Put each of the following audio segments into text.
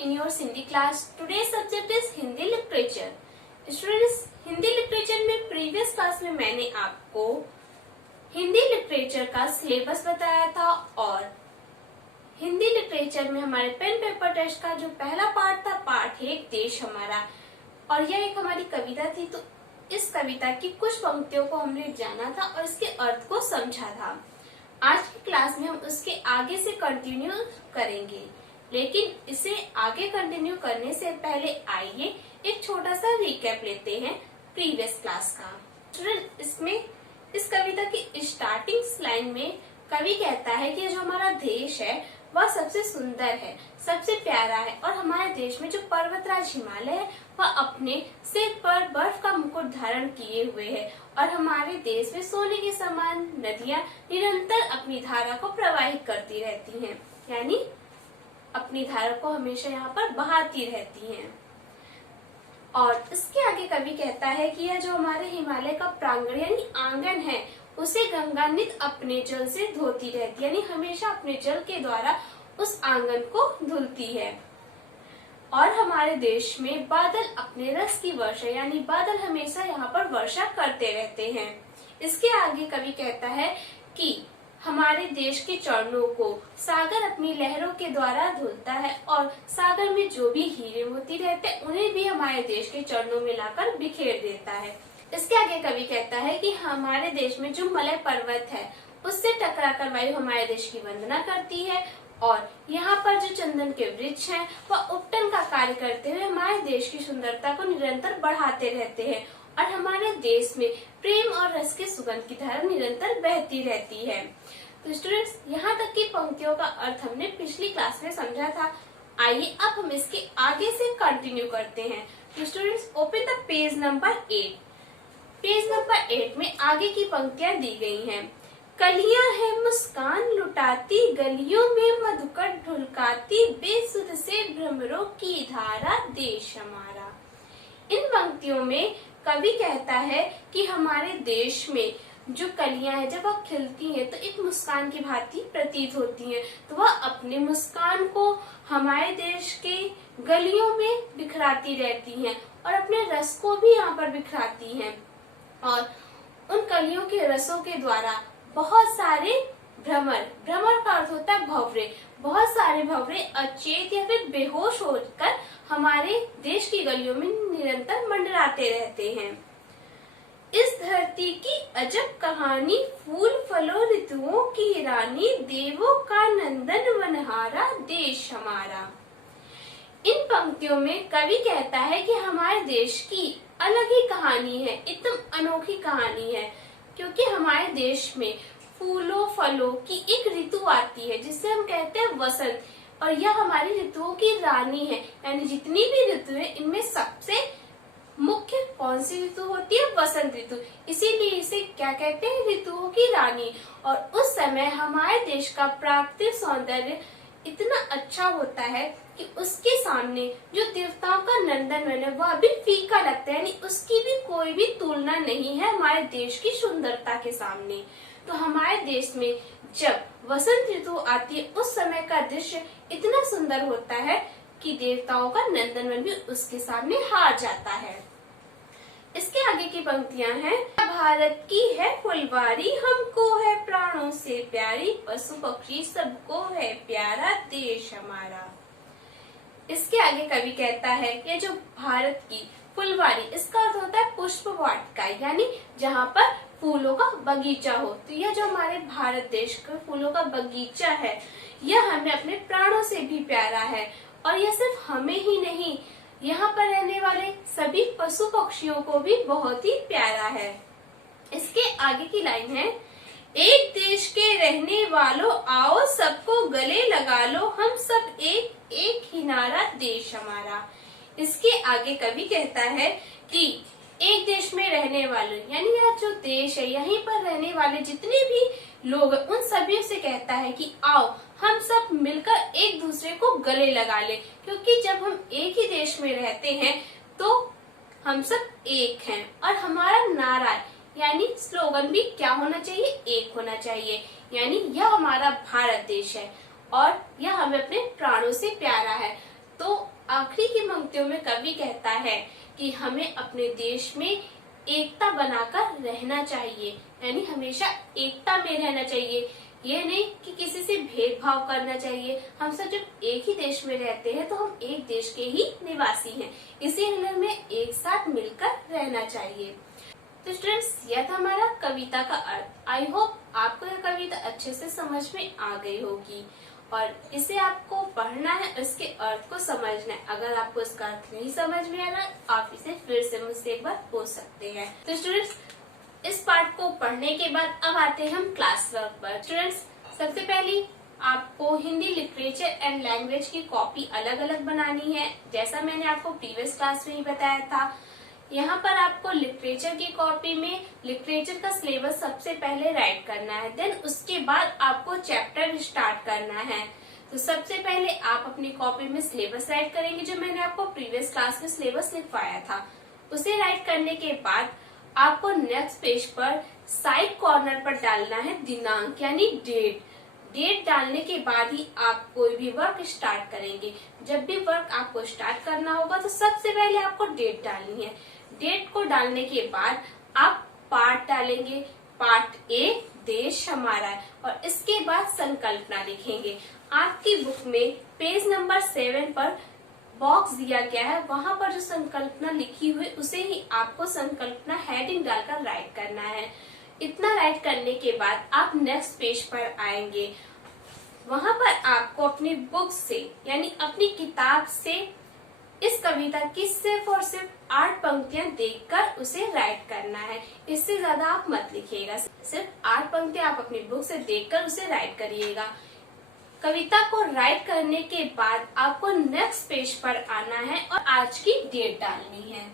in your Hindi class. Today's subject is Hindi literature. Students, Hindi literature में previous class में मैंने आपको Hindi literature का सिलेबस बताया था और हिंदी लिटरेचर में हमारे पेन पेपर टेस्ट का जो पहला पार्ट था, पार्ट 1 देश हमारा, और यह एक हमारी कविता थी। तो इस कविता की कुछ पंक्तियों को हमने जाना था और इसके अर्थ को समझा था। आज की क्लास में हम उसके आगे से कंटिन्यू करेंगे, लेकिन इसे आगे कंटिन्यू करने से पहले आइए एक छोटा सा रिकैप लेते हैं प्रीवियस क्लास का। स्टूडेंट, इसमें इस कविता की स्टार्टिंग लाइन में कवि कहता है कि जो हमारा देश है वह सबसे सुंदर है, सबसे प्यारा है, और हमारे देश में जो पर्वतराज हिमालय है वह अपने सिर पर बर्फ का मुकुट धारण किए हुए है, और हमारे देश में सोने के समान नदियां निरंतर अपनी धारा को प्रवाहित करती रहती हैं, यानी अपनी धारा को हमेशा यहाँ पर बहाती रहती हैं। और इसके आगे कवि कहता है कि यह जो हमारे हिमालय का प्रांगण यानी आंगन है उसे गंगा नित अपने जल से धोती रहती है, यानी हमेशा अपने जल के द्वारा उस आंगन को धुलती है। और हमारे देश में बादल अपने रस की वर्षा, यानी बादल हमेशा यहाँ पर वर्षा करते रहते हैं। इसके आगे कवि कहता है कि हमारे देश के चरणों को सागर अपनी लहरों के द्वारा धुलता है, और सागर में जो भी हीरे मोती रहते हैं उन्हें भी हमारे देश के चरणों में लाकर बिखेर देता है। इसके आगे कवि कहता है कि हमारे देश में जो मलय पर्वत है उससे टकराकर वायु हमारे देश की वंदना करती है, और यहाँ पर जो चंदन के वृक्ष हैं वह उपटन का कार्य करते हुए हमारे देश की सुंदरता को निरंतर बढ़ाते रहते हैं, और हमारे देश में प्रेम और रस के सुगंध की धारा निरंतर बहती रहती है। तो स्टूडेंट्स, यहाँ तक की पंक्तियों का अर्थ हमने पिछली क्लास में समझा था। आइए अब हम इसके आगे से कंटिन्यू करते हैं। तो students, open the page number 8। Page number 8 में आगे की पंक्तियां दी गई हैं। कलियां है मुस्कान लुटाती, गलियों में मधुकर ढुलकाती, बेसुध से भ्रमरों की धारा देश हमारा। इन पंक्तियों में कवि कहता है कि हमारे देश में जो कलियां हैं जब वह खिलती हैं तो एक मुस्कान की भांति प्रतीत होती हैं, तो वह अपने मुस्कान को हमारे देश के गलियों में बिखराती रहती हैं और अपने रस को भी यहाँ पर बिखराती हैं, और उन कलियों के रसों के द्वारा बहुत सारे भ्रमर का अर्थ होता है भंवरे, बहुत सारे भंवरे अचेत या फिर बेहोश होकर हमारे देश की गलियों में निरंतर मंडराते रहते हैं। इस धरती की अजब कहानी, फूल फलों ऋतुओं की रानी, देवों का नंदन वनहारा देश हमारा। इन पंक्तियों में कवि कहता है कि हमारे देश की अलग ही कहानी है, एकदम अनोखी कहानी है, क्योंकि हमारे देश में फूलों फलों की एक ऋतु आती है जिसे हम कहते हैं वसंत, और यह हमारी ऋतुओं की रानी है, यानी जितनी भी ऋतु है इनमें सबसे मुख्य कौन सी ऋतु होती है? वसंत ऋतु। इसीलिए इसे क्या कहते हैं? ऋतुओं की रानी। और उस समय हमारे देश का प्राकृतिक सौंदर्य इतना अच्छा होता है कि उसके सामने जो देवताओं का नंदनवन है वह भी फीका लगता है, यानी उसकी भी कोई भी तुलना नहीं है हमारे देश की सुंदरता के सामने। तो हमारे देश में जब वसंत ऋतु आती है उस समय का दृश्य इतना सुंदर होता है कि देवताओं का नंदनवन भी उसके सामने हार जाता है। इसके आगे की पंक्तियां हैं। भारत की है फुलवारी, हमको है प्राणों से प्यारी, पशु पक्षी सबको है प्यारा देश हमारा। इसके आगे कवि कहता है कि जो भारत की फुलवारी, इसका अर्थ होता है पुष्प वाटिका, यानी जहाँ पर फूलों का बगीचा हो। तो यह जो हमारे भारत देश का फूलों का बगीचा है यह हमें अपने प्राणों से भी प्यारा है, और यह सिर्फ हमें ही नहीं, यहाँ पर रहने वाले सभी पशु पक्षियों को भी बहुत ही प्यारा है। इसके आगे की लाइन है, एक देश के रहने वालों आओ सबको गले लगा लो, हम सब एक एक ही नारा देश हमारा। इसके आगे कवि कहता है कि एक देश में रहने वाले, यानी यह जो देश है यहीं पर रहने वाले जितने भी लोग उन सभी से कहता है कि आओ हम सब मिलकर एक दूसरे को गले लगा ले, क्योंकि जब हम एक ही देश में रहते हैं तो हम सब एक हैं, और हमारा नारा यानी स्लोगन भी क्या होना चाहिए? एक होना चाहिए, यानी यह हमारा भारत देश है और यह हमें अपने प्राणों से प्यारा है। तो आखिरी की पंक्तियों में कवि कहता है कि हमें अपने देश में एकता बनाकर रहना चाहिए, यानी हमेशा एकता में रहना चाहिए। ये नहीं कि किसी से भेदभाव करना चाहिए। हम सब जब एक ही देश में रहते हैं तो हम एक देश के ही निवासी हैं, इसीलिए हमें एक साथ मिलकर रहना चाहिए। तो स्टूडेंट्स, यह था हमारा कविता का अर्थ। आई होप आपको यह कविता अच्छे से समझ में आ गई होगी और इसे आपको पढ़ना है, इसके अर्थ को समझना है। अगर आपको इसका अर्थ नहीं समझ में आ रहा, आप इसे फिर से मुझसे एक बार पूछ सकते हैं। तो स्टूडेंट्स, इस पार्ट को पढ़ने के बाद अब आते हैं हम क्लास वर्क पर। स्टूडेंट्स, सबसे पहले आपको हिंदी लिटरेचर एंड लैंग्वेज की कॉपी अलग अलग बनानी है, जैसा मैंने आपको प्रीवियस क्लास में ही बताया था। यहाँ पर आपको लिटरेचर की कॉपी में लिटरेचर का सिलेबस सबसे पहले राइट करना है, देन उसके बाद आपको चैप्टर स्टार्ट करना है। तो सबसे पहले आप अपनी कॉपी में सिलेबस राइट करेंगे, जो मैंने आपको प्रीवियस क्लास में सिलेबस लिखवाया था। उसे राइट करने के बाद आपको नेक्स्ट पेज पर साइड कॉर्नर पर डालना है दिनांक, यानी डेट। डेट डालने के बाद ही आप कोई भी वर्क स्टार्ट करेंगे। जब भी वर्क आपको स्टार्ट करना होगा तो सबसे पहले आपको डेट डालनी है। डेट को डालने के बाद आप पार्ट डालेंगे। पार्ट ए देश हमारा है, और इसके बाद संकल्पना लिखेंगे। आपकी बुक में पेज नंबर 7 पर बॉक्स दिया गया है, वहां पर जो संकल्पना लिखी हुई उसे ही आपको संकल्पना हेडिंग डालकर राइट करना है। इतना राइट करने के बाद आप नेक्स्ट पेज पर आएंगे। वहां पर आपको अपनी बुक से, यानी अपनी किताब से इस कविता की सिर्फ और सिर्फ 8 पंक्तियां देखकर उसे राइट करना है। इससे ज्यादा आप मत लिखिएगा, सिर्फ 8 पंक्तियां आप अपनी बुक से देखकर उसे राइट करिएगा। कविता को राइट करने के बाद आपको नेक्स्ट पेज पर आना है और आज की डेट डालनी है।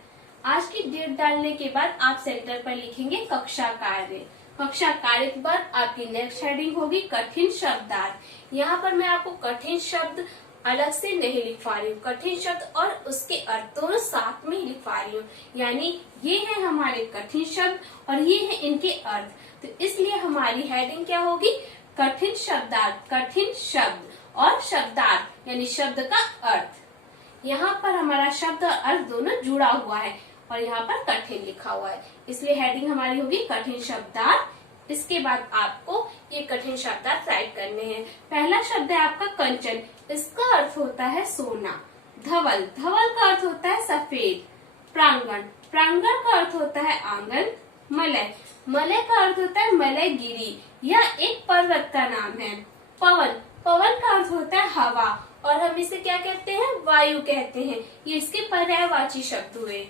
आज की डेट डालने के बाद आप सेंटर पर लिखेंगे कक्षा कार्य। कक्षा कार्य के बाद आपकी नेक्स्ट हेडिंग होगी कठिन शब्दार्थ। यहाँ पर मैं आपको कठिन शब्द अलग से नहीं लिखवा रही हूँ, कठिन शब्द और उसके अर्थ दोनों साथ में ही लिखवा रही हूँ। यानी ये है हमारे कठिन शब्द और ये है इनके अर्थ, तो इसलिए हमारी हेडिंग क्या होगी, कठिन शब्दार्थ। कठिन शब्द और शब्दार्थ यानी शब्द का अर्थ। यहाँ पर हमारा शब्द और अर्थ दोनों जुड़ा हुआ है और यहाँ पर कठिन लिखा हुआ है, इसलिए हेडिंग हमारी होगी कठिन शब्दार्थ। इसके बाद आपको ये कठिन शब्दार्थ राइट करने हैं। पहला शब्द है आपका कंचन, इसका अर्थ होता है सोना। धवल, धवल का अर्थ होता है सफेद। प्रांगण, प्रांगण का अर्थ होता है आंगन। मलय, मलय का अर्थ होता है मलय गिरी, यह एक पर्वत का नाम है। पवन, पवन का अर्थ होता है हवा और हम इसे क्या कहते हैं, वायु कहते हैं। ये इसके पर्यायवाची शब्द हुए।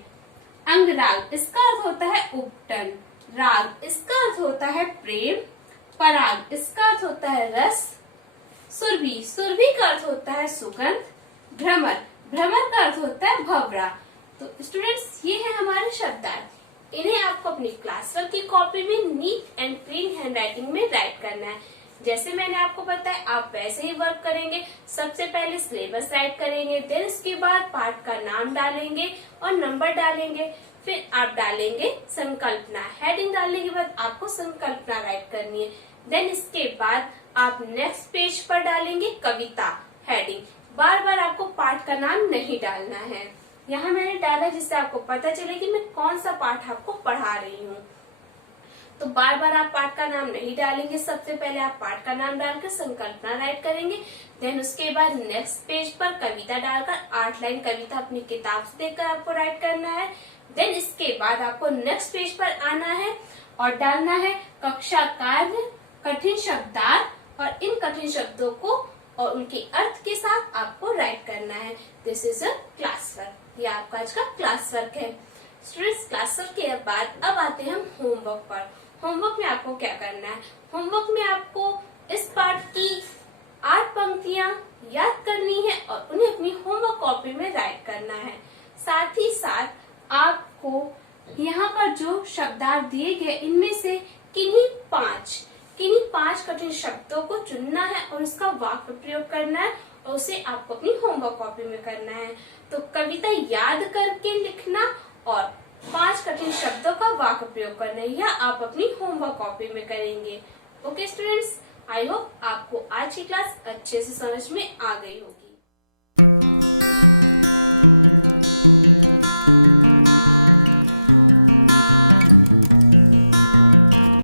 अंगराग, इसका अर्थ होता है उपटन। राग, इसका अर्थ होता है प्रेम। पराग, इसका अर्थ होता है रस। सुरभि, सुरभि का अर्थ होता है सुगंध। भ्रमर, भ्रमर का अर्थ होता है भंवरा। तो स्टूडेंट्स, ये है हमारे शब्दार्थ। इन्हें आपको अपनी क्लास वर्क की कॉपी में नीट एंड क्लीन हैंडराइटिंग में राइट करना है। जैसे मैंने आपको बताया आप वैसे ही वर्क करेंगे। सबसे पहले सिलेबस राइट करेंगे, देन इसके बाद पार्ट का नाम डालेंगे और नंबर डालेंगे, फिर आप डालेंगे संकल्पना। हेडिंग डालने के बाद आपको संकल्पना राइट करनी है। देन इसके बाद आप नेक्स्ट पेज पर डालेंगे कविता हेडिंग। बार बार आपको पार्ट का नाम नहीं डालना है। यहाँ मैंने डाला जिससे आपको पता चले कि मैं कौन सा पार्ट आपको पढ़ा रही हूँ। तो बार बार आप पार्ट का नाम नहीं डालेंगे। सबसे पहले आप पार्ट का नाम डालकर संकल्पना राइट करेंगे, देन उसके बाद नेक्स्ट पेज पर कविता डालकर 8 लाइन कविता अपनी किताब से देखकर आपको राइट करना है। देन इसके बाद आपको नेक्स्ट पेज पर आना है और डालना है कक्षा कार्य, कठिन शब्दार्थ, और इन कठिन शब्दों को और उनके अर्थ के साथ आपको राइट करना है। This is a class work. ये आपका आज का क्लास वर्क है। स्टूडेंट्स, क्लास वर्क के बाद अब आते हैं हम होमवर्क पर। होमवर्क में आपको क्या करना है, होमवर्क में आपको इस पार्ट की 8 पंक्तियां याद करनी है और उन्हें अपनी होमवर्क कॉपी में राइट करना है। साथ ही साथ आपको यहाँ पर जो शब्दार्थ दिए गए इनमें से किन्हीं 5 कठिन शब्दों को चुनना है और उसका वाक्य प्रयोग करना है और उसे आपको अपनी होमवर्क कॉपी में करना है। तो कविता याद करके लिखना और 5 कठिन शब्दों का वाक्य प्रयोग करना है, यह आप अपनी होमवर्क कॉपी में करेंगे। ओके स्टूडेंट्स, आई होप आपको आज की क्लास अच्छे से समझ में आ गई होगी।